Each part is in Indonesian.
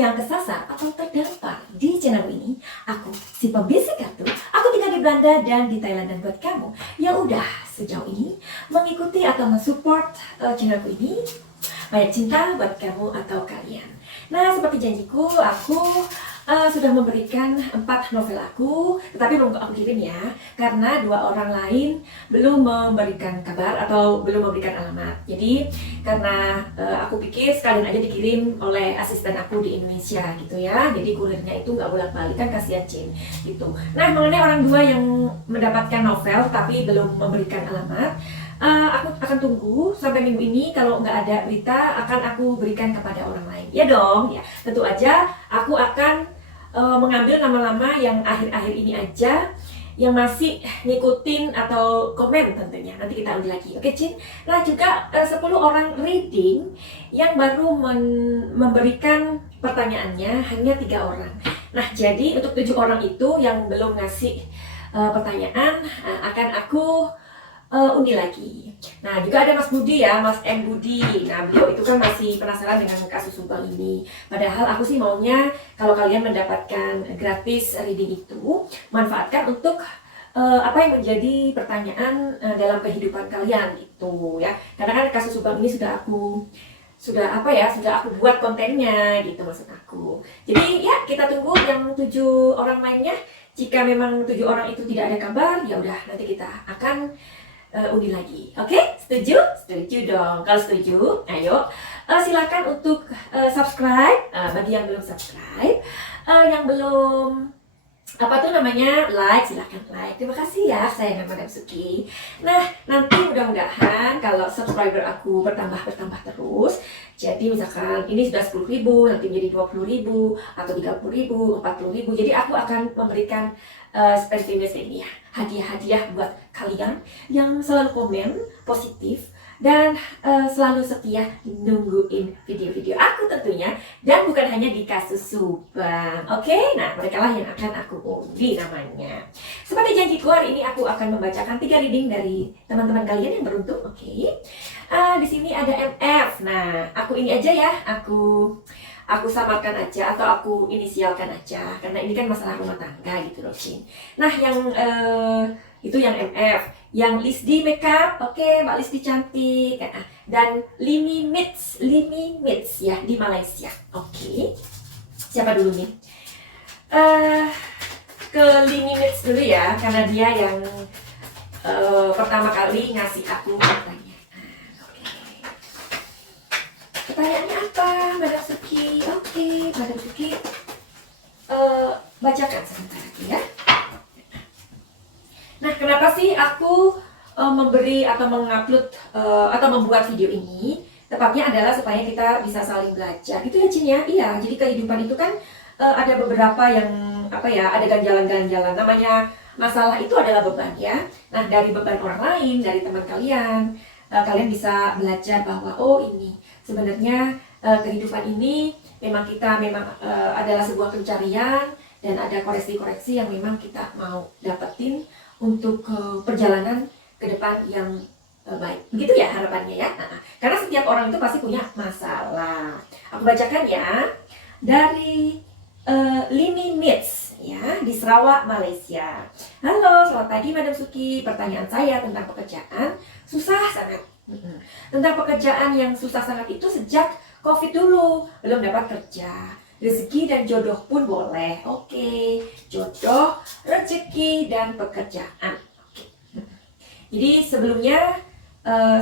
yang kesasar atau terdampar di channel ini, aku si pembisik kartu. Aku tinggal di Belanda dan di Thailand, dan buat kamu yang udah sejauh ini mengikuti atau mensupport channelku ini, banyak cinta buat kamu atau kalian. Nah, seperti janjiku, aku sudah memberikan 4 novel aku, tetapi belum aku kirim ya, karena 2 orang lain belum memberikan kabar atau belum memberikan alamat. Jadi karena aku pikir sekalian aja dikirim oleh asisten aku di Indonesia gitu ya, jadi kurirnya itu nggak bolak-balik, kan kasihan Cin gitu. Nah, mengenai orang 2 yang mendapatkan novel tapi belum memberikan alamat, aku akan tunggu sampai minggu ini. Kalau nggak ada berita, akan aku berikan kepada orang lain. Ya dong, ya tentu aja aku akan mengambil nama-nama yang akhir-akhir ini aja, yang masih ngikutin atau komen tentunya. Nanti kita undi lagi, oke Cin? Nah, juga 10 orang reading yang baru memberikan pertanyaannya hanya 3 orang. Nah, jadi untuk 7 orang itu yang belum ngasih pertanyaan, akan aku undi lagi. Nah, juga ada Mas Budi ya, Mas M. Budi. Nah, beliau itu kan masih penasaran dengan kasus Subang ini. Padahal aku sih maunya kalau kalian mendapatkan gratis reading itu, manfaatkan untuk apa yang menjadi pertanyaan dalam kehidupan kalian gitu ya. Karena kan kasus Subang ini sudah aku buat kontennya gitu, maksud aku. Jadi ya, kita tunggu yang 7 orang lainnya. Jika memang 7 orang itu tidak ada kabar, ya udah, nanti kita akan undi lagi. Oke? Setuju? Setuju dong. Kalau setuju, ayo silakan untuk subscribe. Bagi yang belum subscribe, yang belum like, silahkan like. Terima kasih ya, saya Madam Suki. Nah, nanti mudah-mudahan kalau subscriber aku bertambah terus, jadi misalkan ini sudah 10.000, nanti menjadi 20.000 atau 30.000, 40.000. Jadi aku akan memberikan spesial ini ya, hadiah-hadiah buat kalian yang selalu komen positif dan selalu setia nungguin video-video aku tentunya, dan bukan hanya di kasus Subang. Oke? Nah, mereka lah yang akan aku undi namanya. Seperti janjiku, hari ini aku akan membacakan 3 reading dari teman-teman kalian yang beruntung. Oke? Di sini ada MF. Nah, aku ini aja ya, aku samarkan aja atau aku inisialkan aja, karena ini kan masalah rumah tangga gitu loh, Cin. Nah, yang itu yang MF, yang Lisdi Makeup, oke, Mbak Lisdi cantik, dan Limi Mits ya, di Malaysia. Oke, siapa dulu nih? Ke Limi Mits dulu ya, karena dia yang pertama kali ngasih aku pertanyaan. Oke. Pertanyaannya apa, Madam Suki? Oke, Madam Suki bacakan sebentar lagi ya. Nah, kenapa sih aku memberi atau mengupload atau membuat video ini? Tepatnya adalah supaya kita bisa saling belajar. Gitu ya, Cin ya? Iya, jadi kehidupan itu kan ada beberapa yang ada ganjalan-ganjalan. Namanya masalah itu adalah beban ya. Nah, dari beban orang lain, dari teman kalian, kalian bisa belajar bahwa oh, ini sebenarnya kehidupan ini memang adalah sebuah pencarian, dan ada koreksi-koreksi yang memang kita mau dapetin untuk perjalanan ke depan yang baik. Begitu ya harapannya ya. Karena setiap orang itu pasti punya masalah. Aku bacakan ya, dari Limi Mits ya, di Sarawak, Malaysia. Halo, selamat pagi Madam Suki. Pertanyaan saya tentang pekerjaan susah sangat. Tentang pekerjaan yang susah sangat itu sejak COVID dulu, belum dapat kerja. Rezeki dan jodoh pun boleh. Oke, jodoh, rezeki, dan pekerjaan. Oke. Jadi sebelumnya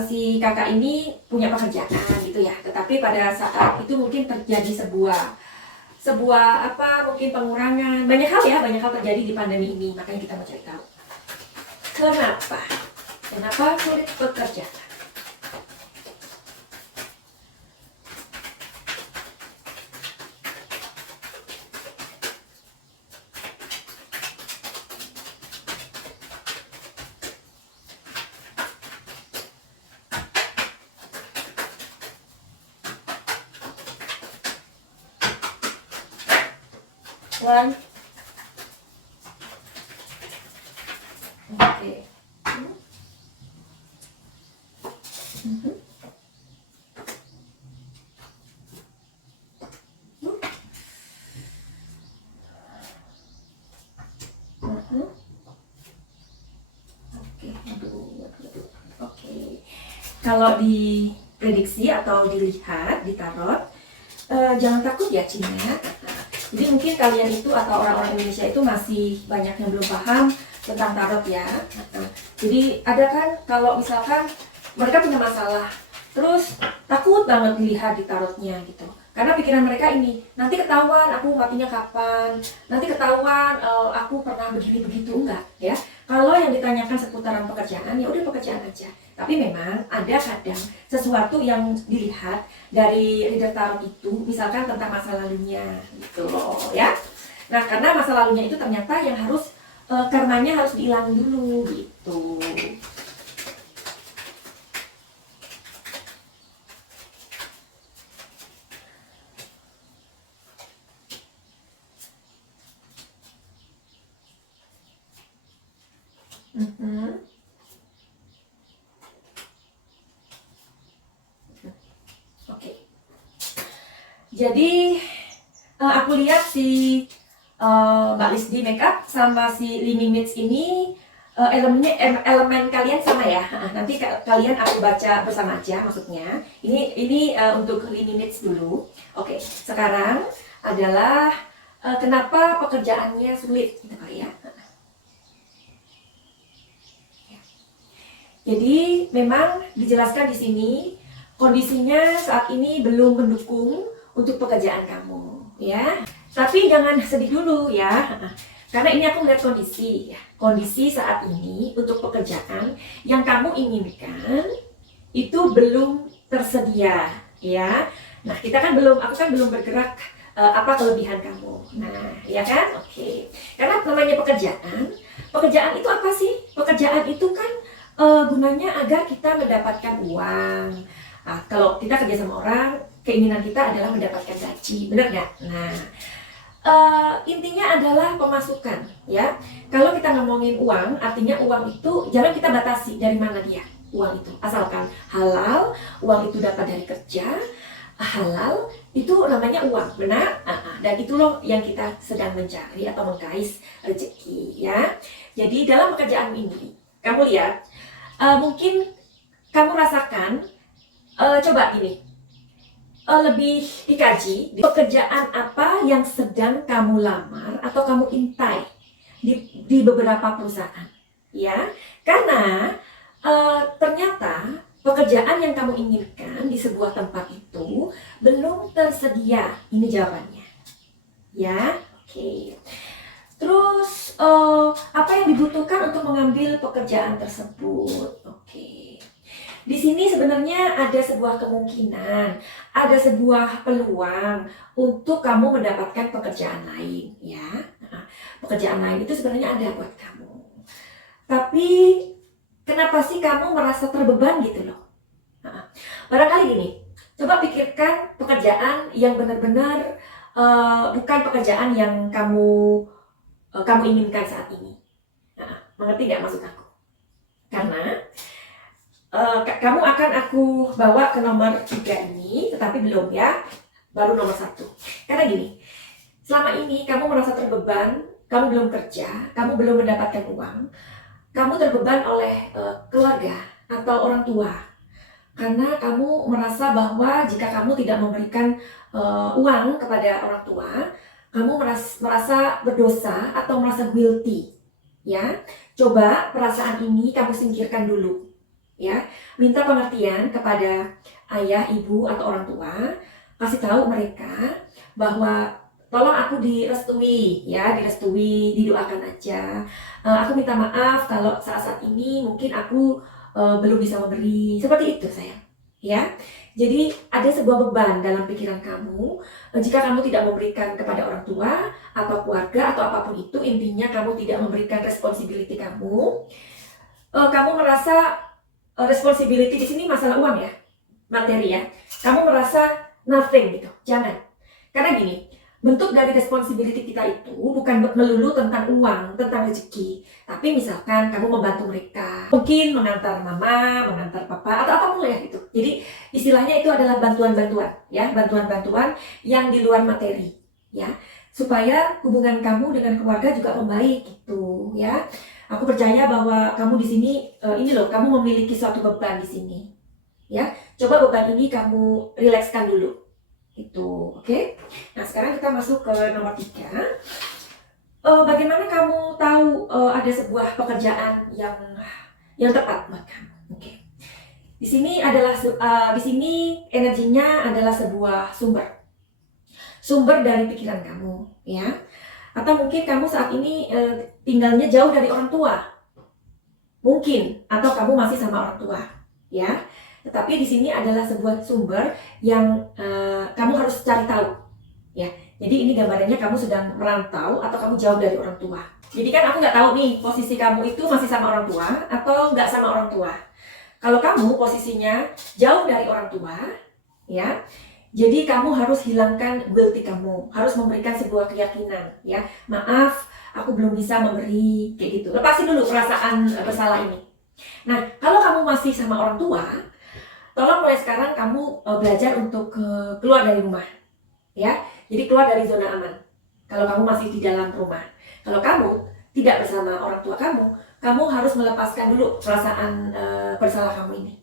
si kakak ini punya pekerjaan gitu ya, tetapi pada saat itu mungkin terjadi sebuah mungkin pengurangan, banyak hal terjadi di pandemi ini. Makanya kita mau cari tahu kenapa sulit pekerjaan. One. Oke. kalau diprediksi atau dilihat di tarot, jangan takut ya Cina. Jadi mungkin kalian itu atau orang-orang Indonesia itu masih banyak yang belum paham tentang tarot ya. Jadi ada kan kalau misalkan mereka punya masalah, terus takut banget dilihat di tarotnya gitu. Karena pikiran mereka ini, nanti ketahuan aku matinya kapan, nanti ketahuan aku pernah begini begitu, enggak ya. Kalau yang ditanyakan seputaran pekerjaan, ya udah pekerjaan aja. Tapi memang ada kadang sesuatu yang dilihat dari reader tarot itu, misalkan tentang masa lalunya gitu loh ya. Nah karena masa lalunya itu ternyata yang harus karmanya harus dihilangin dulu gitu. Oke. Jadi aku lihat si Mbak Lisdi Makeup sama si Lini Mits ini elemen kalian sama ya. Nanti kalian aku baca bersama aja maksudnya. Ini untuk Lini Mits dulu. Oke. Sekarang adalah kenapa pekerjaannya sulit gitu kali ya. Jadi memang dijelaskan di sini kondisinya saat ini belum mendukung untuk pekerjaan kamu, ya. Tapi jangan sedih dulu ya, karena ini aku melihat kondisi saat ini untuk pekerjaan yang kamu inginkan itu belum tersedia, ya. Nah aku kan belum bergerak apa kelebihan kamu. Nah, ya kan? Oke. Karena namanya pekerjaan itu apa sih? Pekerjaan itu kan gunanya agar kita mendapatkan uang. Nah, kalau kita kerja sama orang, keinginan kita adalah mendapatkan gaji, benar nggak? Nah, intinya adalah pemasukan, ya. Kalau kita ngomongin uang, artinya uang itu jangan kita batasi dari mana dia uang itu, asalkan halal, uang itu dapat dari kerja, halal itu namanya uang, benar? Dan itu loh yang kita sedang mencari atau mengais rezeki, ya. Jadi dalam pekerjaan ini, kamu lihat. Mungkin kamu rasakan, coba gini, lebih dikaji pekerjaan apa yang sedang kamu lamar atau kamu intai di beberapa perusahaan, ya. Karena ternyata pekerjaan yang kamu inginkan di sebuah tempat itu belum tersedia. Ini jawabannya, ya. Oke. Terus apa yang dibutuhkan untuk mengambil pekerjaan tersebut? Oke. Di sini sebenarnya ada sebuah kemungkinan, ada sebuah peluang untuk kamu mendapatkan pekerjaan lain, ya. Pekerjaan lain itu sebenarnya ada buat kamu. Tapi kenapa sih kamu merasa terbeban gitu loh? Barangkali gini, coba pikirkan pekerjaan yang benar-benar bukan pekerjaan yang kamu inginkan saat ini. Mengerti nggak maksud aku? Karena kamu akan aku bawa ke nomor 3 ini, tetapi belum ya, baru nomor 1. Karena gini, selama ini kamu merasa terbeban, kamu belum kerja, kamu belum mendapatkan uang, kamu terbeban oleh keluarga atau orang tua. Karena kamu merasa bahwa jika kamu tidak memberikan uang kepada orang tua, kamu merasa berdosa atau merasa guilty, ya. Coba perasaan ini kamu singkirkan dulu, ya. Minta pengertian kepada ayah, ibu atau orang tua, kasih tahu mereka bahwa tolong aku direstui, ya, didoakan aja. Aku minta maaf kalau saat ini mungkin aku belum bisa memberi, seperti itu sayang, ya. Jadi ada sebuah beban dalam pikiran kamu jika kamu tidak memberikan kepada orang tua atau keluarga atau apapun itu, intinya kamu tidak memberikan responsibility kamu. Kamu merasa responsibility di sini masalah uang ya, materi ya. Kamu merasa nothing gitu, jangan. Karena gini, bentuk dari responsibility kita itu bukan melulu tentang uang, tentang rezeki. Tapi misalkan kamu membantu mereka, mungkin mengantar mama, mengantar papa, atau apapun ya itu. Jadi istilahnya itu adalah bantuan-bantuan, ya, bantuan-bantuan yang di luar materi, ya, supaya hubungan kamu dengan keluarga juga membaik gitu, ya. Aku percaya bahwa kamu di sini, ini loh, kamu memiliki suatu beban di sini, ya. Coba beban ini kamu rilekskan dulu. Itu, oke? Nah, sekarang kita masuk ke nomor 3. Bagaimana kamu tahu ada sebuah pekerjaan yang tepat buat kamu? Oke. Di sini di sini energinya adalah sebuah sumber dari pikiran kamu, ya. Atau mungkin kamu saat ini tinggalnya jauh dari orang tua, mungkin, atau kamu masih sama orang tua, ya. Tetapi di sini adalah sebuah sumber yang kamu harus cari tahu, ya. Jadi ini gambarannya kamu sedang merantau atau kamu jauh dari orang tua. Jadi kan aku nggak tahu nih posisi kamu itu masih sama orang tua atau nggak sama orang tua. Kalau kamu posisinya jauh dari orang tua, ya, jadi kamu harus hilangkan guilty kamu, harus memberikan sebuah keyakinan, ya. Maaf, aku belum bisa memberi, kayak gitu. Lepasin dulu perasaan bersalah ini. Nah, kalau kamu masih sama orang tua, tolong mulai sekarang kamu belajar untuk keluar dari rumah, ya. Jadi keluar dari zona aman. Kalau kamu masih di dalam rumah, kalau kamu tidak bersama orang tua kamu harus melepaskan dulu perasaan bersalah kamu ini,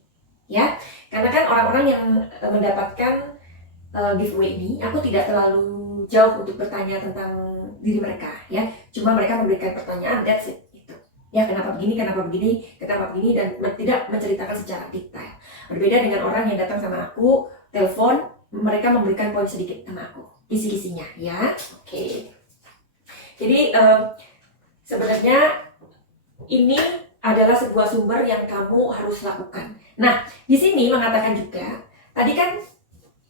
ya. Karena kan orang-orang yang mendapatkan giveaway ini, aku tidak terlalu jauh untuk bertanya tentang diri mereka, ya. Cuma mereka memberikan pertanyaan, that's it, itu. Ya, kenapa begini, dan tidak menceritakan secara detail. Berbeda dengan orang yang datang sama aku, telepon, mereka memberikan poin sedikit sama aku, kisi-kisinya, ya. Oke. Jadi sebenarnya ini adalah sebuah sumber yang kamu harus lakukan. Nah, di sini mengatakan juga, tadi kan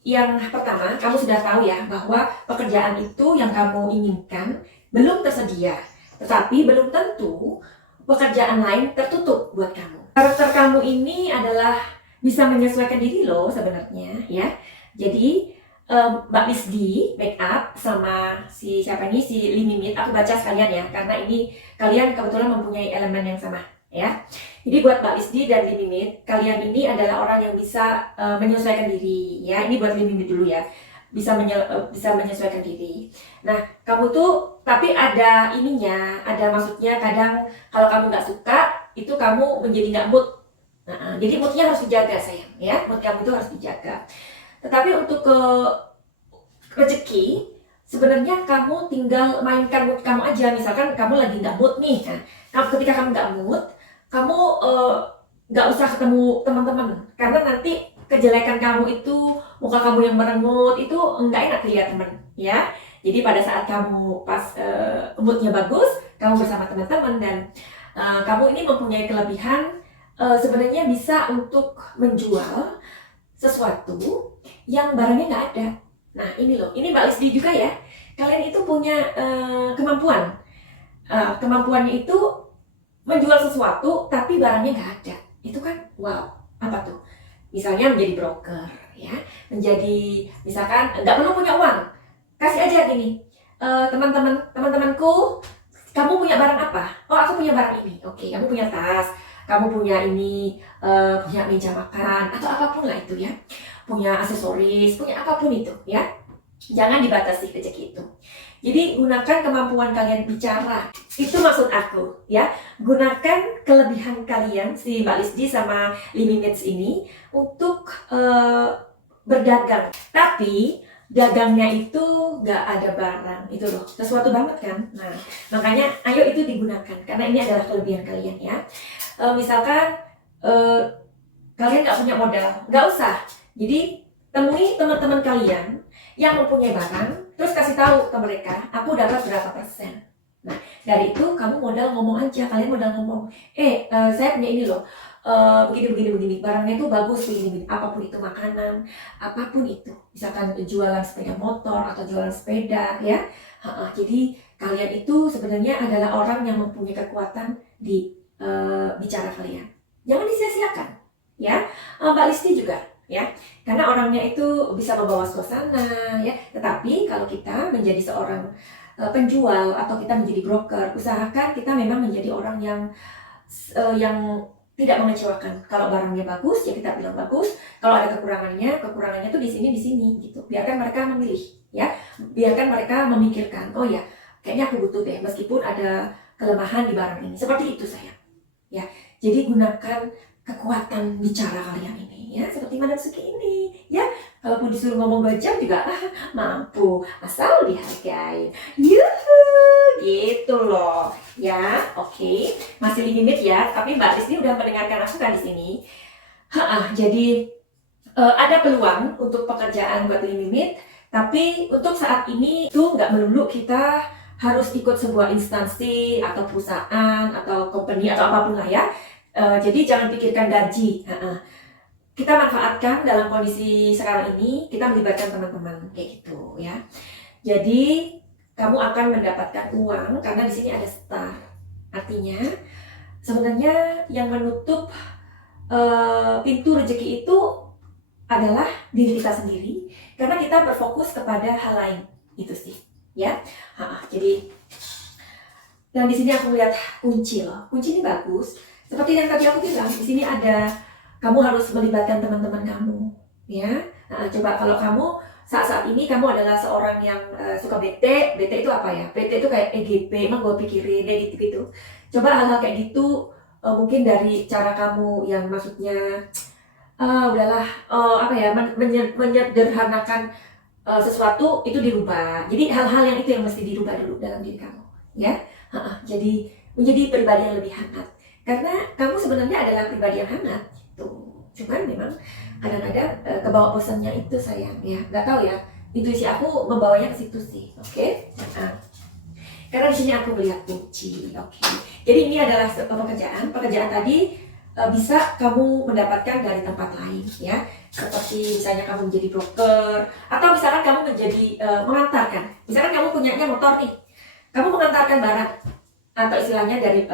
yang pertama, kamu sudah tahu ya bahwa pekerjaan itu yang kamu inginkan belum tersedia. Tetapi belum tentu pekerjaan lain tertutup buat kamu. Karakter kamu ini adalah bisa menyesuaikan diri loh sebenarnya, ya. Jadi Mbak Lisdi Makeup sama si Limimit, aku baca sekalian ya, karena ini kalian kebetulan mempunyai elemen yang sama, ya. Jadi buat Mbak Lisdi dan Limimit, kalian ini adalah orang yang bisa menyesuaikan diri, ya. Ini buat Limimit dulu ya, bisa menyesuaikan diri. Nah, kamu tuh tapi ada ininya, ada maksudnya kadang kalau kamu nggak suka, itu kamu menjadi nggak mood. Nah, jadi moodnya harus dijaga sayang, ya. Mood kamu itu harus dijaga. Tetapi untuk rezeki, sebenarnya kamu tinggal mainkan mood kamu aja. Misalkan kamu lagi nggak mood nih, nah, ketika kamu nggak mood, kamu nggak usah ketemu teman-teman, karena nanti kejelekan kamu itu, muka kamu yang merengut itu nggak enak dilihat teman, ya. Jadi pada saat kamu pas moodnya bagus, kamu bersama teman-teman dan kamu ini mempunyai kelebihan sebenarnya bisa untuk menjual sesuatu yang barangnya nggak ada. Nah ini loh, ini Mbak Lisdi juga ya. Kalian itu punya kemampuan. Kemampuannya itu menjual sesuatu tapi barangnya nggak ada. Itu kan wow, apa tuh? Misalnya menjadi broker, ya. Misalkan nggak perlu punya uang. Kasih aja gini, teman-temanku, kamu punya barang apa? Oh aku punya barang ini. Oke, kamu punya tas, kamu punya ini, punya meja makan atau apapun lah itu ya, punya aksesoris, punya apapun itu ya. Jangan dibatasi rezeki itu. Jadi gunakan kemampuan kalian bicara. Itu maksud aku ya. Gunakan kelebihan kalian si Mbak Lisdi sama Liminits ini untuk berdagang. Tapi dagangnya itu gak ada barang, itu loh, sesuatu banget kan. Nah makanya ayo itu digunakan, karena ini adalah kelebihan kalian ya. Misalkan kalian gak punya modal, gak usah. Jadi temui teman-teman kalian yang mempunyai barang, terus kasih tahu ke mereka, aku dapat berapa persen. Nah dari itu kamu modal ngomong aja, kalian modal ngomong, saya punya ini loh, begini, barangnya itu bagus, begini, apapun itu, makanan, apapun itu, misalkan jualan sepeda motor atau jualan sepeda ya. Jadi kalian itu sebenarnya adalah orang yang mempunyai kekuatan di bicara kalian, jangan disia-siakan ya. Mbak Listi juga ya, karena orangnya itu bisa membawa suasana ya. Tetapi kalau kita menjadi seorang penjual atau kita menjadi broker, usahakan kita memang menjadi orang yang tidak mengecewakan. Kalau barangnya bagus ya kita bilang bagus. Kalau ada kekurangannya tuh di sini gitu. Biarkan mereka memilih ya. Biarkan mereka memikirkan, oh ya kayaknya aku butuh deh meskipun ada kelemahan di barang ini. Seperti itu sayang. Ya. Jadi gunakan kekuatan bicara kalian ini ya, seperti Madam Suki ini, ya. Kalaupun disuruh ngomong 2 jam juga mampu, asal dihargai. Yuhu, gitu loh, ya. Oke, masih limit ya, tapi Mbak Lis ini udah mendengarkan aku kan di sini. Jadi ada peluang untuk pekerjaan buat limit, tapi untuk saat ini itu nggak melulu kita harus ikut sebuah instansi atau perusahaan atau company atau apapun lah ya. Jadi jangan pikirkan gaji. Kita manfaatkan dalam kondisi sekarang ini, kita melibatkan teman-teman kayak gitu ya. Jadi kamu akan mendapatkan uang karena di sini ada star. Artinya sebenarnya yang menutup pintu rezeki itu adalah diri kita sendiri karena kita berfokus kepada hal lain, itu sih ya. Jadi dan di sini aku lihat kunci loh. Kunci ini bagus. Seperti yang tadi aku bilang, di sini ada kamu harus melibatkan teman-teman kamu, ya. Coba kalau kamu saat ini kamu adalah seorang yang suka bete itu apa ya? Bete itu kayak EGP, emang gue pikirin kayak gitu-gitu. Coba hal-hal kayak gitu mungkin dari cara kamu yang maksudnya udahlah menyederhanakan sesuatu itu dirubah. Jadi hal-hal yang itu yang mesti dirubah dulu dalam diri kamu, ya. Jadi menjadi pribadi yang lebih hangat. Karena kamu sebenarnya adalah pribadi yang hangat, gitu. Cuman memang kadang-kadang kebawa bosannya itu sayang, ya. Nggak tahu ya, intuisi aku membawanya ke situ sih, oke? Karena di sini aku melihat kunci, oke. Jadi ini adalah pekerjaan tadi bisa kamu mendapatkan dari tempat lain, ya. Seperti misalnya kamu menjadi broker, atau misalkan kamu menjadi mengantarkan. Misalkan kamu punyanya motor nih, kamu mengantarkan barang, atau istilahnya dari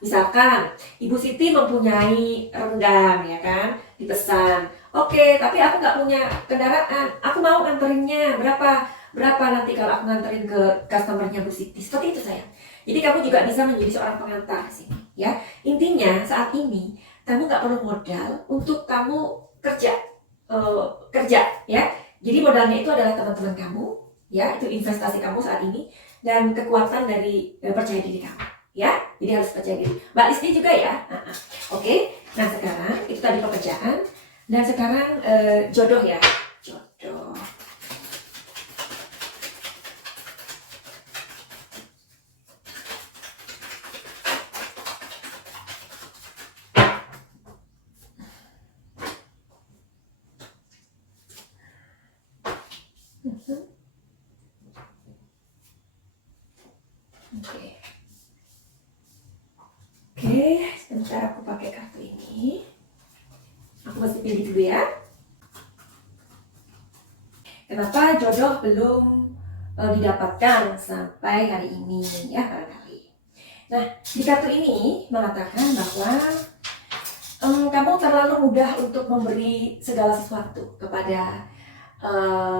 misalkan Ibu Siti mempunyai rendang, ya kan, dipesan. Oke, tapi aku nggak punya kendaraan, aku mau nganterinnya berapa nanti kalau aku nganterin ke customernya Bu Siti. Seperti itu sayang. Jadi kamu juga bisa menjadi seorang pengantar di sini, ya. Intinya saat ini kamu nggak perlu modal untuk kamu kerja, ya. Jadi modalnya itu adalah teman-teman kamu, ya. Itu investasi kamu saat ini dan kekuatan dari percaya diri kamu, ya. Jadi harus percaya diri. Mbak Listi juga ya. Oke. Nah sekarang itu tadi pekerjaan dan sekarang jodoh ya. Jodoh. Oke, sebentar aku pakai kartu ini. Aku mesti pilih dulu ya. Kenapa jodoh belum didapatkan sampai hari ini ya barangkali. Nah, di kartu ini mengatakan bahwa kamu terlalu mudah untuk memberi segala sesuatu kepada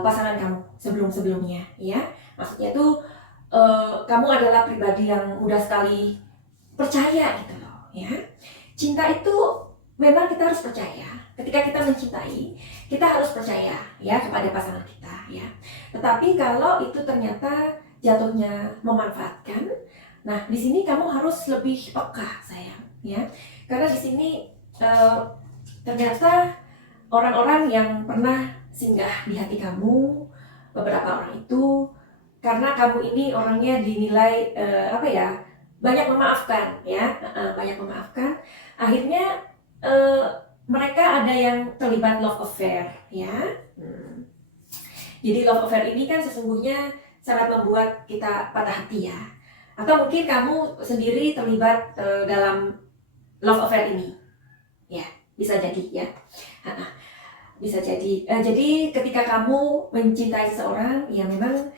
pasangan kamu sebelum-sebelumnya, ya. Maksudnya tuh kamu adalah pribadi yang mudah sekali percaya gitu loh, ya. Cinta itu memang kita harus percaya. Ketika kita mencintai, kita harus percaya ya kepada pasangan kita, ya. Tetapi kalau itu ternyata jatuhnya memanfaatkan, nah di sini kamu harus lebih peka sayang, ya. Karena di sini ternyata orang-orang yang pernah singgah di hati kamu, beberapa orang itu karena kamu ini orangnya dinilai banyak memaafkan, ya, banyak memaafkan. Akhirnya mereka ada yang terlibat love affair, ya. Jadi love affair ini kan sesungguhnya sangat membuat kita patah hati ya. Atau mungkin kamu sendiri terlibat dalam love affair ini, ya, bisa jadi ya. Bisa jadi. Jadi ketika kamu mencintai seseorang, ya memang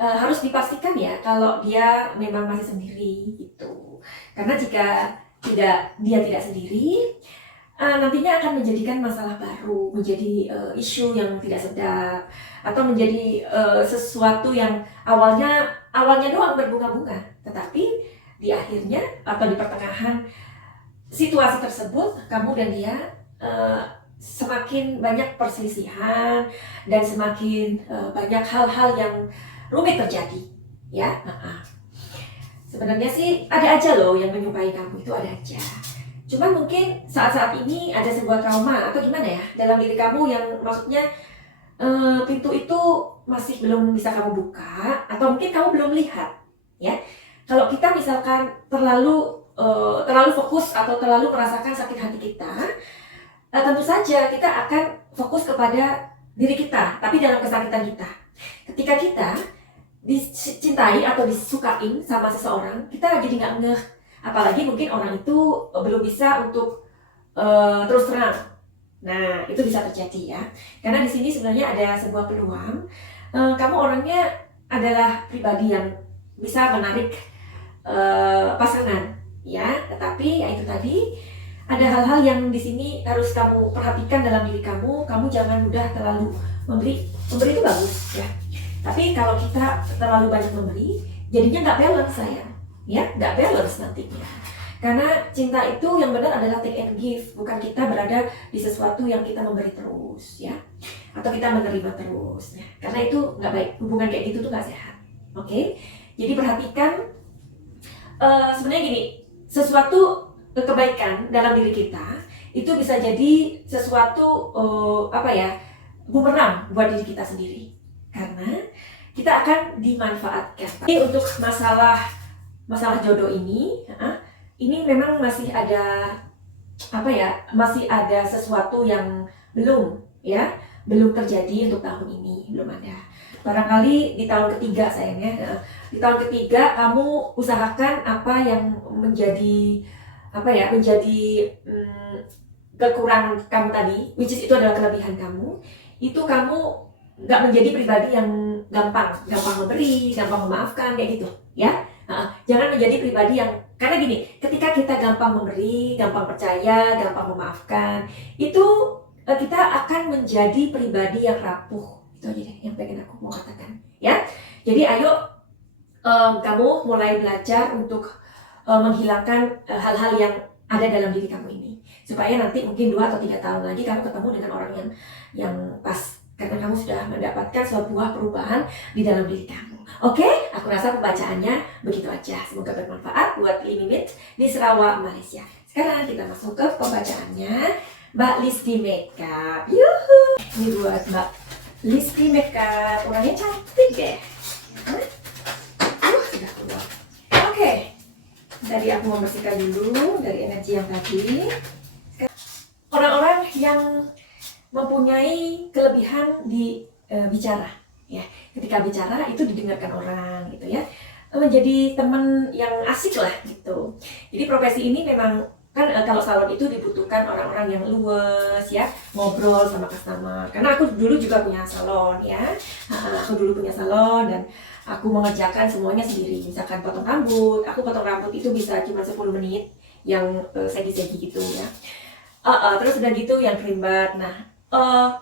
harus dipastikan ya kalau dia memang masih sendiri gitu. Karena jika dia tidak sendiri, nantinya akan menjadikan masalah baru, menjadi isu yang tidak sedap, atau menjadi sesuatu yang awalnya doang berbunga-bunga, tetapi di akhirnya atau di pertengahan situasi tersebut kamu dan dia semakin banyak perselisihan dan semakin banyak hal-hal yang rumit terjadi, ya. Sebenarnya sih ada aja loh yang menyukai kamu, itu ada aja. Cuman mungkin saat-saat ini ada sebuah trauma atau gimana ya dalam diri kamu yang maksudnya pintu itu masih belum bisa kamu buka atau mungkin kamu belum lihat ya. Kalau kita misalkan terlalu fokus atau terlalu merasakan sakit hati kita, tentu saja kita akan fokus kepada diri kita, tapi dalam kesakitan kita. Ketika kita dicintai atau disukain sama seseorang, kita jadi nggak ngeh. Apalagi mungkin orang itu belum bisa untuk terus terang. Nah, itu bisa terjadi ya. Karena di sini sebenarnya ada sebuah peluang. Kamu orangnya adalah pribadi yang bisa menarik pasangan, ya. Tetapi ya itu tadi ada hal-hal yang di sini harus kamu perhatikan dalam diri kamu. Kamu jangan mudah terlalu memberi. Memberi itu bagus, ya. Tapi kalau kita terlalu banyak memberi, jadinya nggak balance sayang, ya, nggak balance nantinya. Karena cinta itu yang benar adalah take and give, bukan kita berada di sesuatu yang kita memberi terus, ya, atau kita menerima terus, ya. Karena itu nggak baik, hubungan kayak gitu tuh nggak sehat, oke? Jadi perhatikan, sebenarnya gini, sesuatu kebaikan dalam diri kita itu bisa jadi sesuatu bumerang buat diri kita sendiri, karena kita akan dimanfaatkan. Jadi untuk masalah jodoh ini memang masih ada masih ada sesuatu yang belum terjadi untuk tahun ini, belum ada. Barangkali di tahun ketiga sayangnya, di tahun ketiga kamu usahakan apa yang menjadi kekurangan kamu tadi, which is itu adalah kelebihan kamu. Itu kamu nggak menjadi pribadi yang gampang memberi, gampang memaafkan kayak gitu, ya. Jangan menjadi pribadi yang, karena gini, ketika kita gampang memberi, gampang percaya, gampang memaafkan, itu kita akan menjadi pribadi yang rapuh. Itu aja deh yang pengen aku mau katakan, ya. Jadi ayo kamu mulai belajar untuk menghilangkan hal-hal yang ada dalam diri kamu ini, supaya nanti mungkin 2 atau 3 tahun lagi kamu ketemu dengan orang yang pas, karena kamu sudah mendapatkan sebuah perubahan di dalam diri kamu. Oke, aku rasa pembacaannya begitu aja. Semoga bermanfaat buat Limimit di Sarawak, Malaysia. Sekarang kita masuk ke pembacaannya Mbak Listi Makeup. Yuhu! Ini buat Mbak Listi Makeup. Orangnya cantik deh. Sudah keluar. Oke. Tadi aku membersihkan dulu dari energi yang tadi. Orang-orang yang mempunyai kelebihan di bicara, ya, ketika bicara itu didengarkan orang gitu ya, menjadi teman yang asik lah gitu. Jadi profesi ini memang kan kalau salon itu dibutuhkan orang-orang yang luwes ya, ngobrol sama customer. Karena aku dulu juga punya salon ya, dan aku mengerjakan semuanya sendiri. Misalkan potong rambut, aku potong rambut itu bisa cuma 10 menit yang segi-segi gitu ya. Terus udah gitu yang kerimbat. Nah,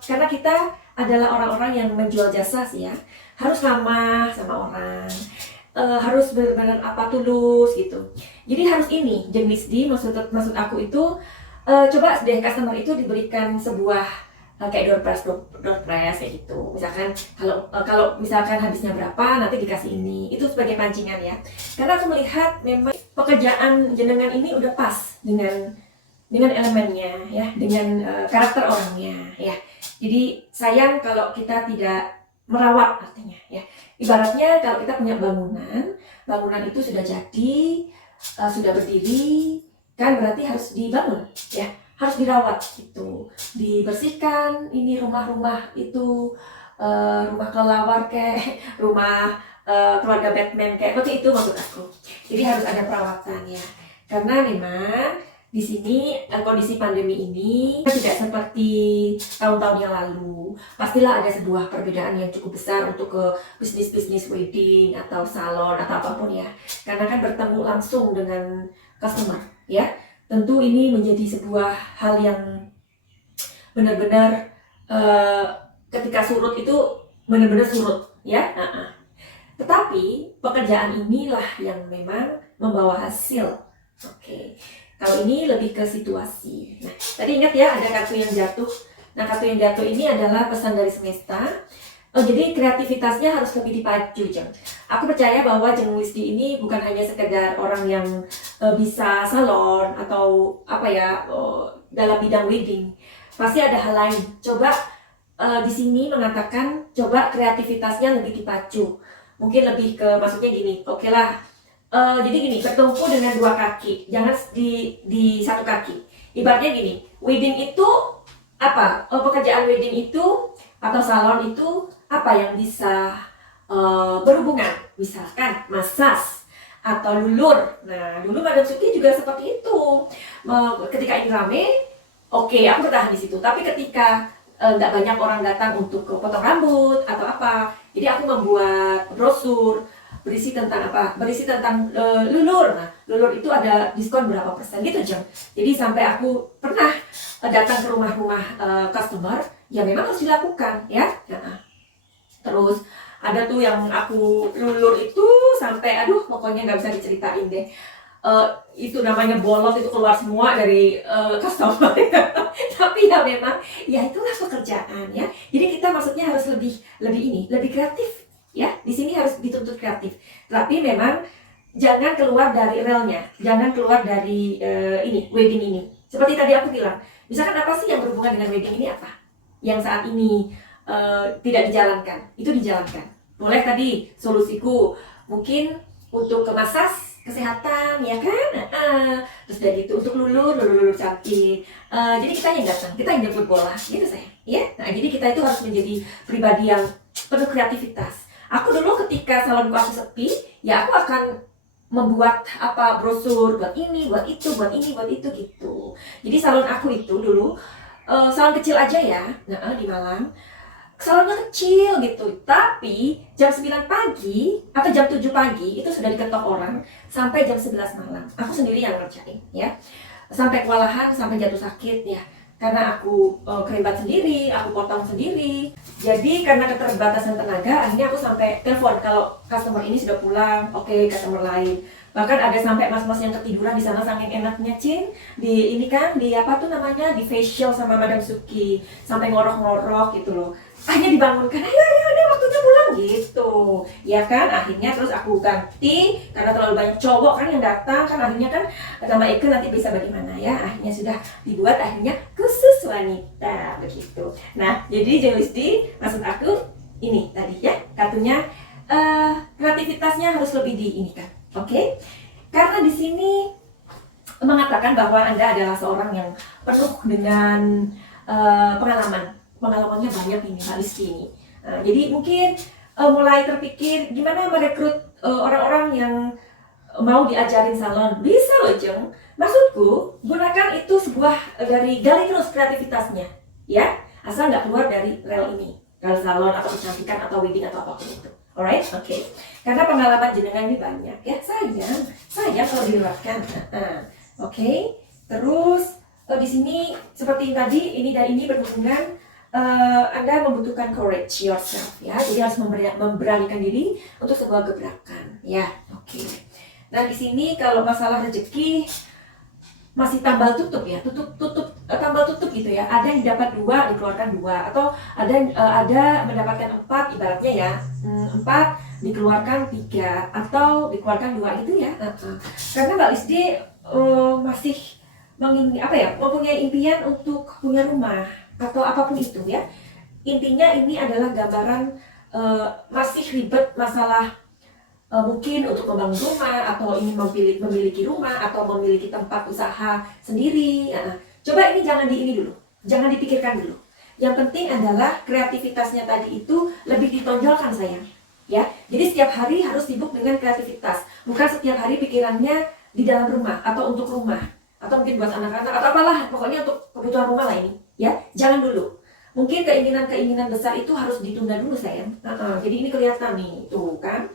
karena kita adalah orang-orang yang menjual jasa sih ya, harus ramah sama orang, harus benar-benar tulus gitu. Jadi harus ini jenis maksud aku itu coba deh customer itu diberikan sebuah kayak door prize kayak gitu. Misalkan kalau misalkan habisnya berapa nanti dikasih ini, itu sebagai pancingan ya. Karena aku melihat memang pekerjaan jenengan ini udah pas dengan elemennya ya, dengan karakter orangnya ya. Jadi sayang kalau kita tidak merawat, artinya ya. Ibaratnya kalau kita punya bangunan itu sudah jadi, sudah berdiri, kan berarti harus dibangun ya, harus dirawat gitu, dibersihkan ini rumah-rumah itu, rumah kelelawar kayak rumah keluarga Batman kayak seperti itu maksud aku. Jadi harus ada perawatan ya, karena memang di sini kondisi pandemi ini tidak seperti tahun-tahun yang lalu. Pastilah ada sebuah perbedaan yang cukup besar untuk ke bisnis wedding atau salon atau apapun ya. Karena kan bertemu langsung dengan customer ya. Tentu ini menjadi sebuah hal yang benar-benar ketika surut itu benar-benar surut ya. Tetapi pekerjaan inilah yang memang membawa hasil. Oke. Kalau ini lebih ke situasi. Nah, tadi ingat ya ada kartu yang jatuh. Nah, kartu yang jatuh ini adalah pesan dari semesta. Oh, jadi kreativitasnya harus lebih dipacu, Jeng. Aku percaya bahwa Jeng Wisdi ini bukan hanya sekedar orang yang bisa salon atau apa ya, dalam bidang wedding. Pasti ada hal lain. Coba di sini mengatakan coba kreativitasnya lebih dipacu. Mungkin lebih ke maksudnya gini. Oke lah. Jadi gini, bertumpu dengan dua kaki, jangan di satu kaki. Ibaratnya gini, wedding itu apa? Pekerjaan wedding itu atau salon itu apa yang bisa berhubungan, misalkan massage atau lulur. Nah, dulu Madam Suki juga seperti itu. Ketika ini rame, oke, aku bertahan di situ. Tapi ketika nggak banyak orang datang untuk potong rambut atau apa, jadi aku membuat brosur berisi tentang apa? Berisi tentang lulur. Nah, lulur itu ada diskon berapa persen gitu, Jeng. Jadi sampai aku pernah datang ke rumah-rumah customer, ya memang harus dilakukan, ya. Nah, terus ada tuh yang aku lulur itu sampai aduh pokoknya nggak bisa diceritain deh. Itu namanya bolot itu keluar semua dari customer. Tapi ya memang ya itulah pekerjaan ya. Jadi kita maksudnya harus lebih kreatif ya. Di sini harus dituntut kreatif. Tapi memang jangan keluar dari relnya, jangan keluar dari ini wedding ini. Seperti tadi aku bilang, misalkan apa sih yang berhubungan dengan wedding ini apa? Yang saat ini tidak dijalankan, itu dijalankan. Boleh tadi solusiku mungkin untuk ke massage kesehatan ya kan, terus dari itu untuk lulur cantik. Jadi kita yang datang, kita yang jemput bola, gitu saya. Ya, nah jadi kita itu harus menjadi pribadi yang penuh kreativitas. Aku dulu ketika salonku aku sepi, ya aku akan membuat apa brosur buat ini, buat itu, buat ini, buat itu gitu. Jadi salon aku itu dulu salon kecil aja ya, nah, di Malang. Salonnya kecil gitu, tapi jam 9 pagi atau jam 7 pagi itu sudah diketok orang sampai jam 11 malam. Aku sendiri yang ngerjain ya. Sampai kewalahan, sampai jatuh sakit ya. Karena aku kerimbat sendiri, aku potong sendiri. Jadi karena keterbatasan tenaga, akhirnya aku sampai telepon kalau customer ini sudah pulang, oke, customer lain. Bahkan ada sampai mas-mas yang ketiduran di sana saking enaknya Cin, di ini kan di apa tuh namanya, di facial sama Madam Suki, sampai ngorok-ngorok gitu loh. Akhirnya dibangunkan, ayo udah waktunya pulang gitu ya kan. Akhirnya terus aku ganti karena terlalu banyak cowok kan yang datang kan, akhirnya kan sama Eke nanti bisa bagaimana ya, akhirnya sudah dibuat akhirnya khusus wanita begitu. Nah jadi Jeng Wisdi, maksud aku ini tadi ya, kartunya kreativitasnya harus lebih di ini kan, oke? Karena di sini mengatakan bahwa Anda adalah seorang yang penuh dengan pengalamannya banyak ini Mbak Rizky ini. Jadi mungkin mulai terpikir gimana merekrut orang-orang yang mau diajarin salon. Bisa loh Jeng. Maksudku gunakan itu sebuah gali terus kreativitasnya ya, asal nggak keluar dari rel ini, rel salon atau kecantikan atau wedding atau apapun itu. Alright, oke. Karena pengalaman jenengan ini banyak ya, sayang kalau dilewatkan. Oke. Terus di sini seperti tadi ini dan ini berhubungan. Anda membutuhkan courage yourself ya, jadi harus memberanikan diri untuk sebuah gebrakan ya, oke. Nah di sini kalau masalah rezeki masih tambal tutup ya, tambal tutup gitu ya. Ada yang dapat 2 dikeluarkan 2, atau ada mendapatkan 4 ibaratnya ya, 4 dikeluarkan 3 atau dikeluarkan 2 itu ya. Karena Mbak Lisdi masih mempunyai impian untuk punya rumah atau apapun itu ya. Intinya ini adalah gambaran masih ribet masalah mungkin untuk membangun rumah atau ingin memiliki rumah atau memiliki tempat usaha sendiri. Coba ini jangan dulu, jangan dipikirkan dulu. Yang penting adalah kreativitasnya tadi itu lebih ditonjolkan sayang ya. Jadi setiap hari harus sibuk dengan kreativitas, bukan setiap hari pikirannya di dalam rumah atau untuk rumah atau mungkin buat anak-anak atau apalah, pokoknya untuk kebutuhan rumah lah ini ya. Jangan dulu, mungkin keinginan besar itu harus ditunda dulu sayang. Jadi ini kelihatan nih tuh kan.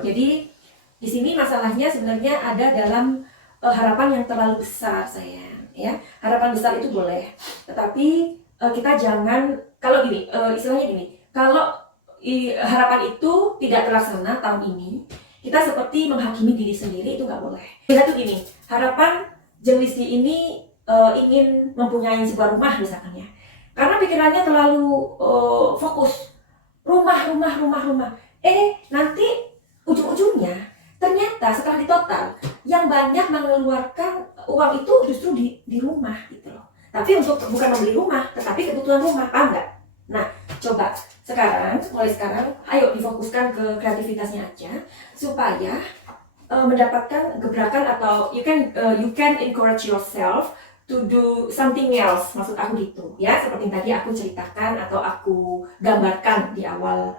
Jadi di sini masalahnya sebenarnya ada dalam harapan yang terlalu besar sayang ya. Harapan besar itu boleh, tetapi kita jangan, kalau gini istilahnya gini, kalau harapan itu tidak terlaksana tahun ini, kita seperti menghakimi diri sendiri, itu nggak boleh. Kita tuh gini, harapan Jeng Wisdi ini ingin mempunyai sebuah rumah misalkan ya, karena pikirannya terlalu fokus rumah. Nanti ujung-ujungnya ternyata setelah ditotal yang banyak mengeluarkan uang itu justru di rumah gitu loh. Tapi untuk bukan membeli rumah, tetapi kebutuhan rumah, paham nggak? Nah, coba mulai sekarang, ayo difokuskan ke kreativitasnya aja supaya mendapatkan gebrakan atau you can encourage yourself to do something else, maksud aku gitu ya, seperti tadi aku ceritakan atau aku gambarkan di awalnya.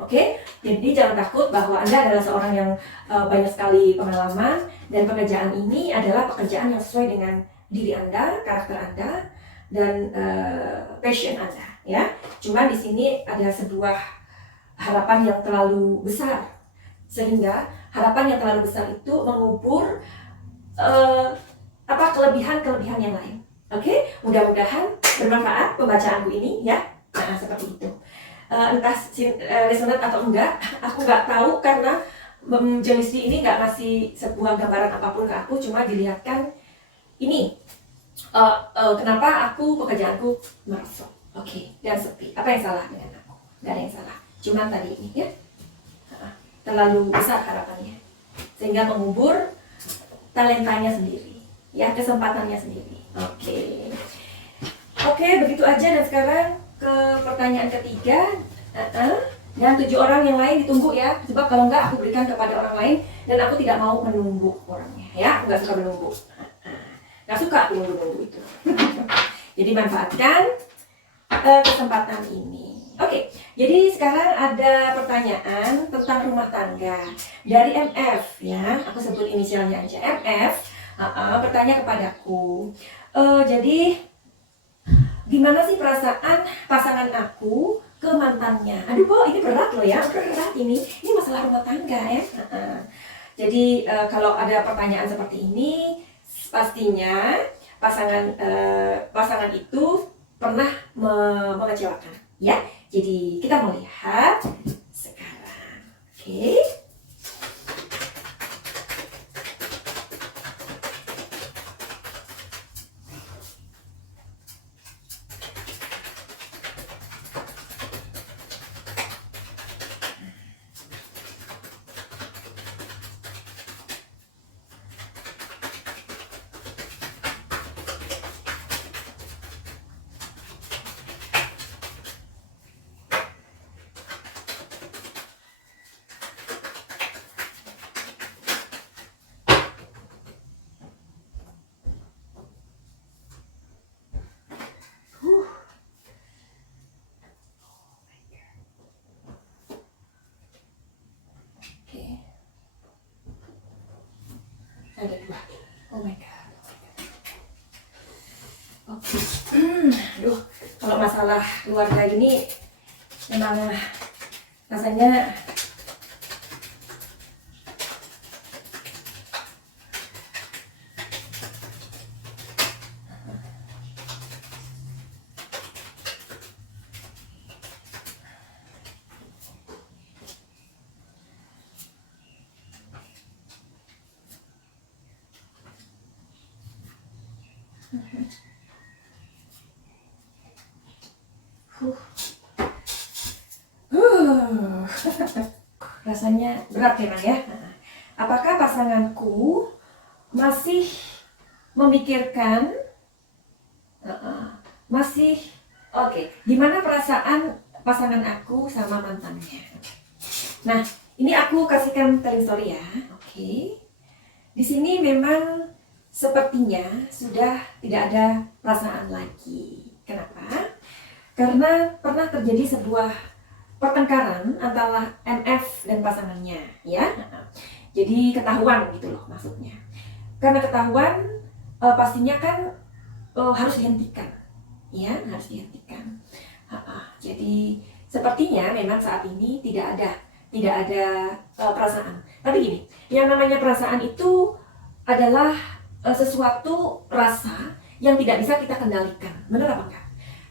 Oke? Jadi jangan takut bahwa Anda adalah seorang yang banyak sekali pengalaman, dan pekerjaan ini adalah pekerjaan yang sesuai dengan diri Anda, karakter Anda, dan passion Anda ya. Cuma di sini ada sebuah harapan yang terlalu besar, sehingga harapan yang terlalu besar itu mengubur kelebihan yang lain. Oke? Mudah-mudahan bermanfaat pembacaanku ini ya. Nah, seperti itu. Entah resonate atau enggak, aku nggak tahu karena jenis ini nggak ngasih sebuah gambaran apapun ke aku, cuma dilihatkan ini kenapa pekerjaanku merosot, dan sepi. Apa yang salah dengan aku? Nggak ada yang salah, cuma tadi ini ya, terlalu besar harapannya sehingga mengubur talentanya sendiri ya, kesempatannya sendiri. Oke, begitu aja. Dan sekarang ke pertanyaan ketiga. Dan 7 orang yang lain ditunggu ya, sebab kalau enggak aku berikan kepada orang lain, dan aku tidak mau menunggu orangnya ya, aku nggak suka menunggu, nggak suka menunggu itu. Jadi manfaatkan kesempatan ini. Jadi sekarang ada pertanyaan tentang rumah tangga dari MF ya, aku sebut inisialnya aja MF. Bertanya kepadaku, jadi gimana sih perasaan pasangan aku ke mantannya? Aduh kok ini berat loh ya, berat ini masalah rumah tangga ya. Jadi kalau ada pertanyaan seperti ini, pastinya pasangan itu pernah mengecewakan ya. Jadi kita mau lihat sekarang. Ada 2. Oh my god. Aduh, kalau masalah keluarga ini memang rasanya rasanya berat memang ya. Apakah pasanganku masih memikirkan gimana perasaan pasangan aku sama mantannya? Nah, ini aku kasihkan telling story ya. Di sini memang sepertinya sudah tidak ada perasaan lagi. Kenapa? Karena pernah terjadi sebuah pertengkaran antara MF dan pasangannya ya. Jadi ketahuan gitu loh maksudnya. Karena ketahuan pastinya kan harus dihentikan ya, harus dihentikan. Jadi sepertinya memang saat ini tidak ada perasaan. Tapi gini, yang namanya perasaan itu adalah sesuatu rasa yang tidak bisa kita kendalikan. Benar apa enggak?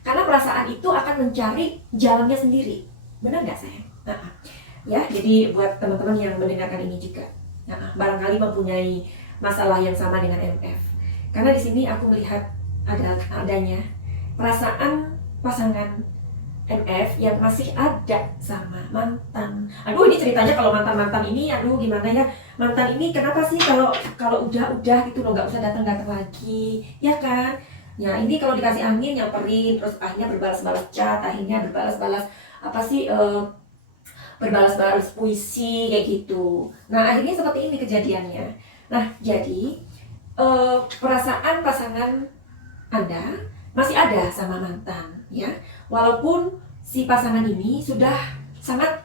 Karena perasaan itu akan mencari jalannya sendiri. Benar nggak sayang? Ya, jadi buat teman-teman yang mendengarkan ini juga, barangkali mempunyai masalah yang sama dengan MF. Karena di sini aku melihat adanya perasaan pasangan MF yang masih ada sama mantan. Aduh, ini ceritanya kalau mantan-mantan ini, aduh gimana ya, mantan ini kenapa sih kalau kalau udah gitu loh, nggak usah datang-datang lagi, ya kan? Ya ini kalau dikasih angin nyamperin, terus akhirnya berbalas-balas chat, akhirnya berbalas-balas apa sih, berbalas-balas puisi kayak gitu. Nah akhirnya seperti ini kejadiannya. Nah jadi perasaan pasangan Anda masih ada sama mantan, ya. Walaupun si pasangan ini sudah sangat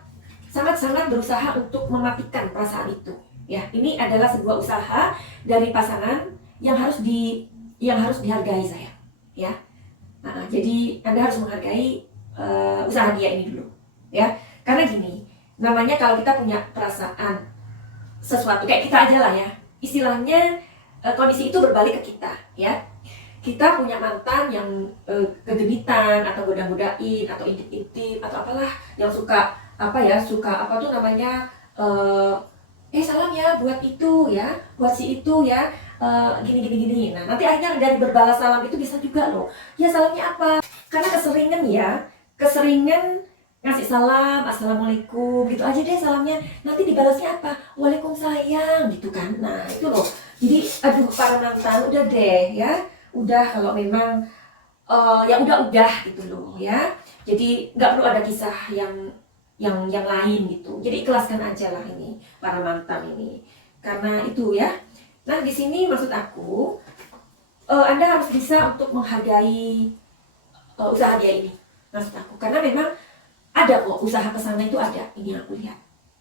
berusaha untuk mematikan perasaan itu, ya. Ini adalah sebuah usaha dari pasangan yang harus dihargai, saya, ya. Nah, jadi Anda harus menghargai usaha dia ini dulu, ya. Karena gini, namanya kalau kita punya perasaan sesuatu kayak kita aja lah ya, istilahnya kondisi itu berbalik ke kita, ya. Kita punya mantan yang kegenitan atau goda-godain atau intip-intip atau apalah, yang suka apa tuh namanya, salam ya buat itu ya, buat si itu ya, gini. Nah nanti akhirnya dari berbalas salam itu bisa juga loh, ya salamnya apa, karena keseringan ngasih salam, assalamualaikum gitu aja deh salamnya, nanti dibalasnya apa, waalaikumsalam gitu kan. Nah itu loh, jadi aduh para mantan udah deh ya, udah kalau memang ya udah gitu loh ya. Jadi nggak perlu ada kisah yang lain gitu. Jadi ikhlaskan aja lah ini para mantan ini. Karena itu ya. Nah di sini maksud aku, Anda harus bisa untuk menghargai usaha dia ini. Maksud aku, karena memang ada kok usaha kesana itu ada. Ini yang aku lihat.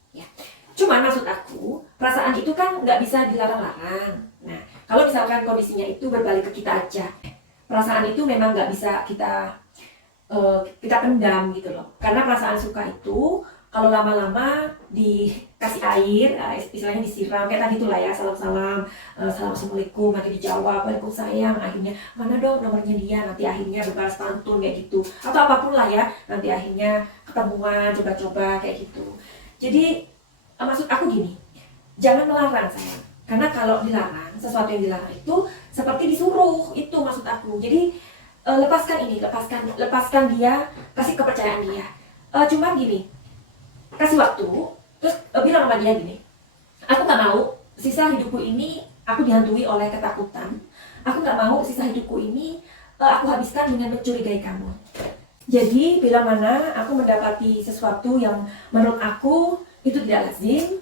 Ya. Cuman maksud aku, perasaan itu kan nggak bisa dilarang-larang. Nah, kalau misalkan kondisinya itu berbalik ke kita aja, perasaan itu memang nggak bisa kita pendam gitu loh. Karena perasaan suka itu kalau lama-lama dikasih air, istilahnya disiram kayak tadi itulah ya, salam-salam, salam assalamualaikum, nanti dijawab waalaikumsalam, akhirnya mana dong nomornya dia, nanti akhirnya berbalas pantun kayak gitu, atau apapun lah ya, nanti akhirnya ketemuan, coba-coba kayak gitu. Jadi maksud aku gini, jangan melarang sayang, karena kalau dilarang, sesuatu yang dilarang itu seperti disuruh, itu maksud aku. Jadi lepaskan dia, kasih kepercayaan dia. Cuman gini, kasih waktu, terus bilang sama dia gini, aku nggak mau sisa hidupku ini aku dihantui oleh ketakutan, aku nggak mau sisa hidupku ini aku habiskan dengan mencurigai kamu. Jadi bila mana aku mendapati sesuatu yang menurut aku itu tidak lazim,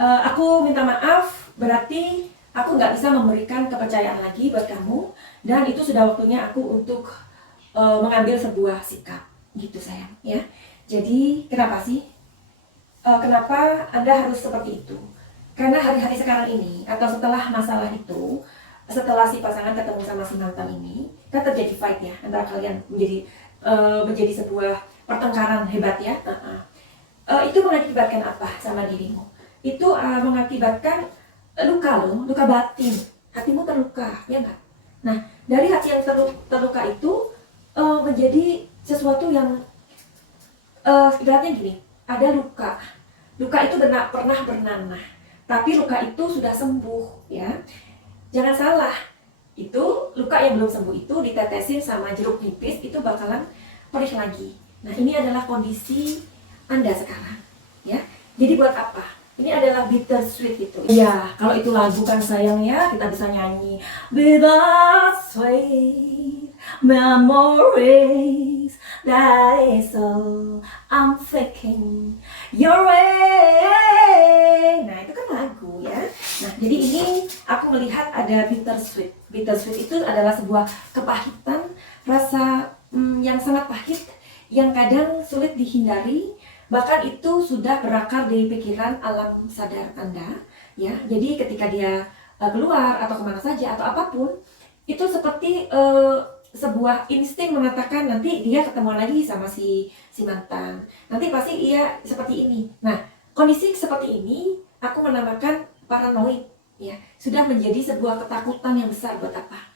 aku minta maaf, berarti aku nggak bisa memberikan kepercayaan lagi buat kamu, dan itu sudah waktunya aku untuk mengambil sebuah sikap gitu sayang ya. Jadi kenapa sih, kenapa Anda harus seperti itu? Karena hari-hari sekarang ini atau setelah masalah itu, setelah si pasangan ketemu sama si mantan ini, kan terjadi fight ya antara kalian, menjadi sebuah pertengkaran hebat ya. Itu mengakibatkan apa sama dirimu? Itu mengakibatkan luka loh, luka batin. Hatimu terluka, ya enggak? Nah, dari hati yang terluka itu menjadi sesuatu yang ibaratnya gini, ada luka. Luka itu pernah bernanah, tapi luka itu sudah sembuh ya. Jangan salah, itu luka yang belum sembuh itu ditetesin sama jeruk nipis itu bakalan perih lagi. Nah, ini adalah kondisi Anda sekarang ya. Jadi buat apa? Ini adalah bittersweet itu. Ya, kalau itu lagu kan sayang ya, kita bisa nyanyi. Bittersweet memories, that is all I'm thinking your way. Nah, itu kan lagu ya. Nah, jadi ini aku melihat ada bittersweet. Bittersweet itu adalah sebuah kepahitan, rasa yang sangat pahit, yang kadang sulit dihindari, bahkan itu sudah berakar di pikiran alam sadar Anda ya. Jadi ketika dia keluar atau kemana saja atau apapun, itu seperti sebuah insting mengatakan nanti dia ketemu lagi sama si mantan, nanti pasti ia seperti ini. Nah, kondisi seperti ini aku menamakan paranoid ya, sudah menjadi sebuah ketakutan yang besar. Buat apa?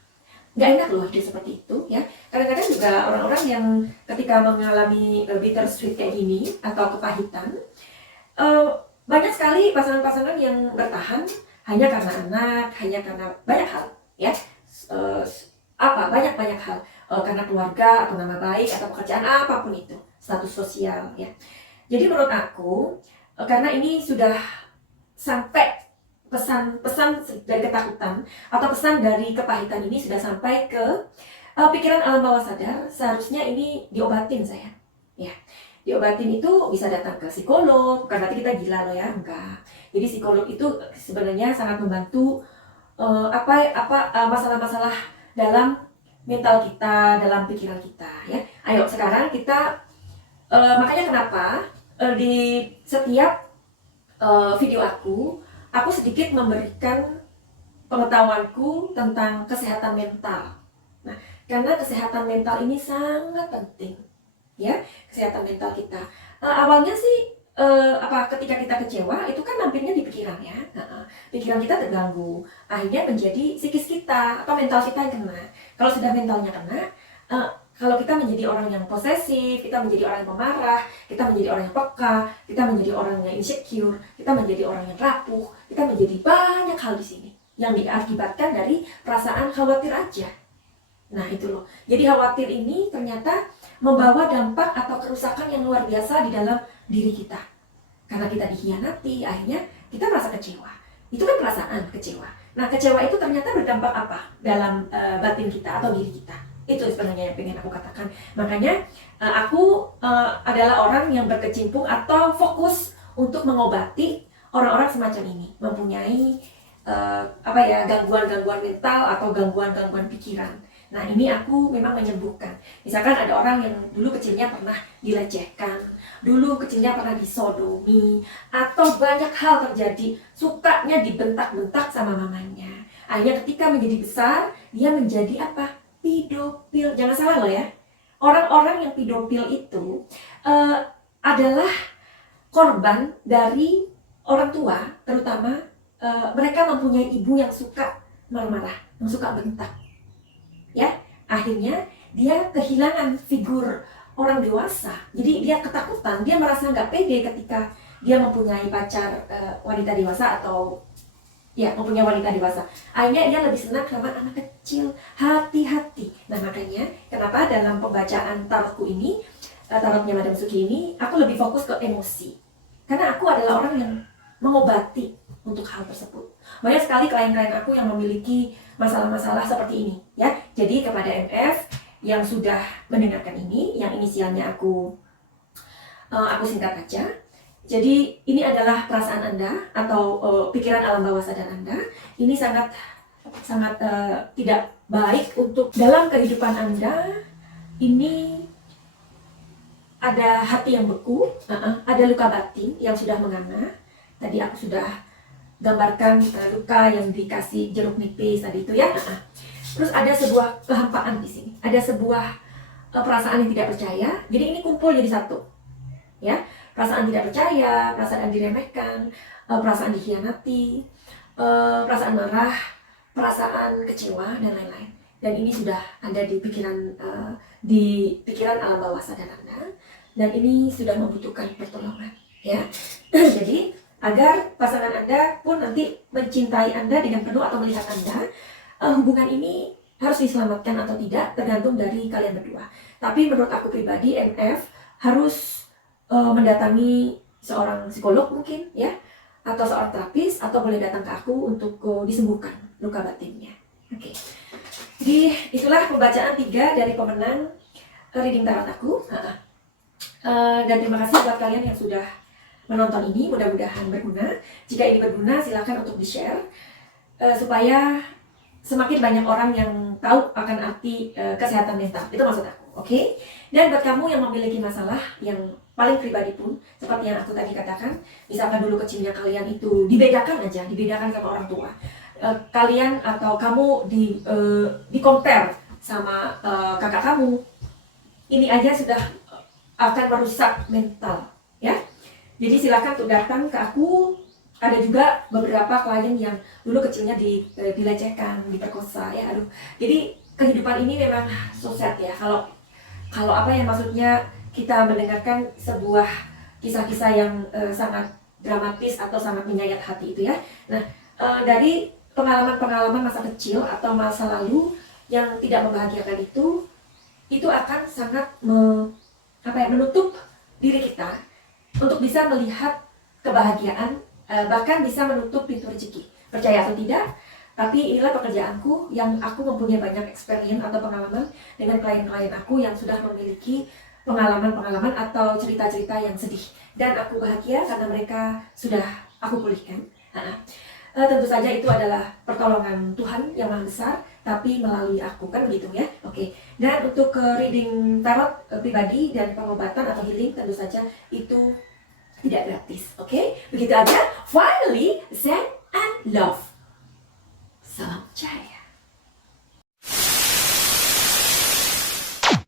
Nggak enak loh hidup seperti itu ya. Kadang-kadang juga orang-orang yang ketika mengalami bittersweet kayak gini atau kepahitan, banyak sekali pasangan-pasangan yang bertahan hanya karena anak, hanya karena banyak hal ya, banyak hal, karena keluarga atau nama baik atau pekerjaan apapun itu. status sosial ya. Jadi menurut aku karena ini sudah sampai pesan-pesan dari ketakutan atau pesan dari kepahitan ini sudah sampai ke pikiran alam bawah sadar, seharusnya ini diobatin saya. Ya, diobatin itu bisa datang ke psikolog, bukan berarti kita gila loh ya, enggak. Jadi psikolog itu sebenarnya sangat membantu masalah-masalah dalam mental kita, dalam pikiran kita ya. Ayo sekarang kita makanya kenapa di setiap video aku sedikit memberikan pengetahuanku tentang kesehatan mental. Nah, karena kesehatan mental ini sangat penting, ya, kesehatan mental kita. Awalnya sih ketika kita kecewa itu kan nampilnya di pikiran ya. Pikiran kita terganggu, akhirnya menjadi psikis kita atau mental kita yang kena. Kalau sudah mentalnya kena, kalau kita menjadi orang yang posesif, kita menjadi orang yang pemarah, kita menjadi orang yang peka, kita menjadi orang yang insecure, kita menjadi orang yang rapuh, kita menjadi banyak hal di sini yang diakibatkan dari perasaan khawatir aja. Nah itu loh, jadi khawatir ini ternyata membawa dampak atau kerusakan yang luar biasa di dalam diri kita. Karena kita dikhianati, akhirnya kita merasa kecewa. Itu kan perasaan kecewa. Nah kecewa itu ternyata berdampak apa dalam batin kita atau diri kita. Itu sebenarnya yang pengen aku katakan. Makanya aku adalah orang yang berkecimpung atau fokus untuk mengobati orang-orang semacam ini, mempunyai gangguan-gangguan mental atau gangguan-gangguan pikiran. Nah ini aku memang menyembuhkan. Misalkan ada orang yang dulu kecilnya pernah dilecehkan, dulu kecilnya pernah disodomi, atau banyak hal terjadi, sukanya dibentak-bentak sama mamanya. Akhirnya ketika menjadi besar, dia menjadi apa? Pedofil. Jangan salah loh ya. Orang-orang yang pedofil itu adalah korban dari orang tua, terutama mereka mempunyai ibu yang suka marah-marah, yang suka bentak. Ya, akhirnya dia kehilangan figur orang dewasa. Jadi dia ketakutan, dia merasa nggak pede ketika dia mempunyai pacar wanita dewasa atau ya mempunyai wanita dewasa. Akhirnya dia lebih senang sama anak kecil. Hati-hati. Nah makanya kenapa dalam pembacaan tarotku ini, tarotnya Madam Suki ini, aku lebih fokus ke emosi. Karena aku adalah orang yang mengobati untuk hal tersebut. Banyak sekali klien-klien aku yang memiliki masalah-masalah seperti ini ya. Jadi kepada MF yang sudah mendengarkan ini, yang inisialnya aku singkat aja. Jadi ini adalah perasaan Anda atau pikiran alam bawah sadar Anda. Ini sangat tidak baik untuk dalam kehidupan Anda. Ini ada hati yang beku, ada luka batin yang sudah menganga. Tadi aku sudah gambarkan luka yang dikasih jeruk nipis tadi itu ya. Terus ada sebuah kehampaan di sini. Ada sebuah perasaan yang tidak percaya. Jadi ini kumpul jadi satu. Ya, perasaan tidak percaya, perasaan diremehkan, perasaan dikhianati, perasaan marah, perasaan kecewa dan lain-lain. Dan ini sudah ada di pikiran alam bawah sadar Anda. Dan ini sudah membutuhkan pertolongan. Ya, jadi agar pasangan Anda pun nanti mencintai Anda dengan penuh atau melihat Anda, hubungan ini harus diselamatkan atau tidak tergantung dari kalian berdua. Tapi menurut aku pribadi, MF harus mendatangi seorang psikolog mungkin ya, atau seorang terapis, atau boleh datang ke aku untuk disembuhkan luka batinnya. Oke. Jadi itulah pembacaan 3 dari pemenang reading tarot aku. Dan terima kasih buat kalian yang sudah menonton ini, mudah-mudahan berguna. Jika ini berguna, silakan untuk di-share supaya semakin banyak orang yang tahu akan arti kesehatan mental. Itu maksud aku, oke? Dan buat kamu yang memiliki masalah yang paling pribadi pun, seperti yang aku tadi katakan, misalkan dulu kecilnya kalian itu dibedakan sama orang tua. Kalian atau kamu di-compare sama kakak kamu, ini aja sudah akan merusak mental, ya. Jadi silakan untuk datang ke aku. Ada juga beberapa klien yang dulu kecilnya dilecehkan, diperkosa ya. Aduh. Jadi kehidupan ini memang so sad ya. Kalau maksudnya kita mendengarkan sebuah kisah-kisah yang sangat dramatis atau sangat menyayat hati itu ya. Nah, dari pengalaman-pengalaman masa kecil atau masa lalu yang tidak membahagiakan itu akan sangat menutup diri kita untuk bisa melihat kebahagiaan, bahkan bisa menutup pintu rezeki. Percaya atau tidak, tapi inilah pekerjaanku yang aku mempunyai banyak experience atau pengalaman dengan klien-klien aku yang sudah memiliki pengalaman-pengalaman atau cerita-cerita yang sedih. Dan aku bahagia karena mereka sudah aku pulihkan. Tentu saja itu adalah pertolongan Tuhan yang Maha Besar, tapi melalui aku, kan begitu ya. Oke. Dan untuk reading tarot pribadi dan pengobatan atau healing tentu saja itu tidak gratis. Oke, begitu aja. Finally, zen and love. Salam jaya.